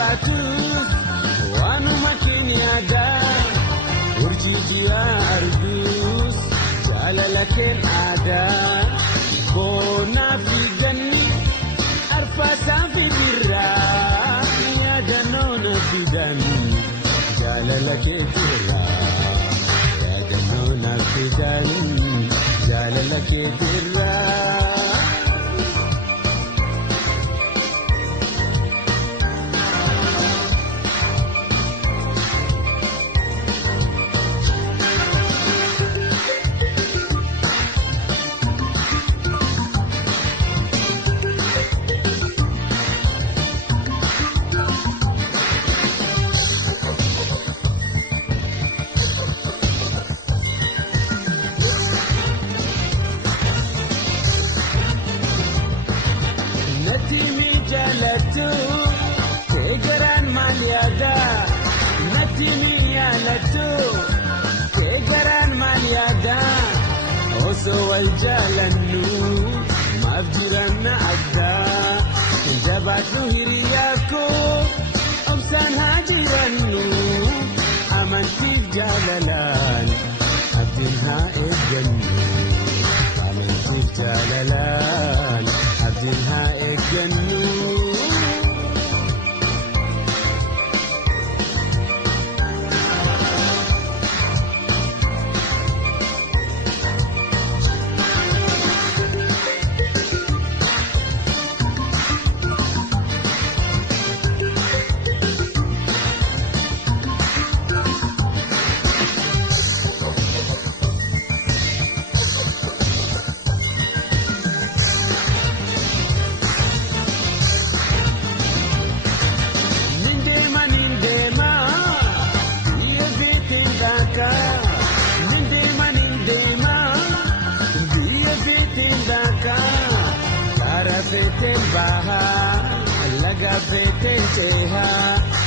baatu waanuma keenyaadha urjii jiraa arguus jaalala keen aadaa boonaa fi ganni arfaasaa fi birraa yaadannoo na fidan jaalala kee birraa yaadannoo na fidan jaalala kee birraa. So waljalannu mabdiranna adda jabatu hiriyako amsan hajirannu amantif jalalan abdin ha ejannu amantif jalalan abdin ha ejannu. Feten baha, alaga feten ceha.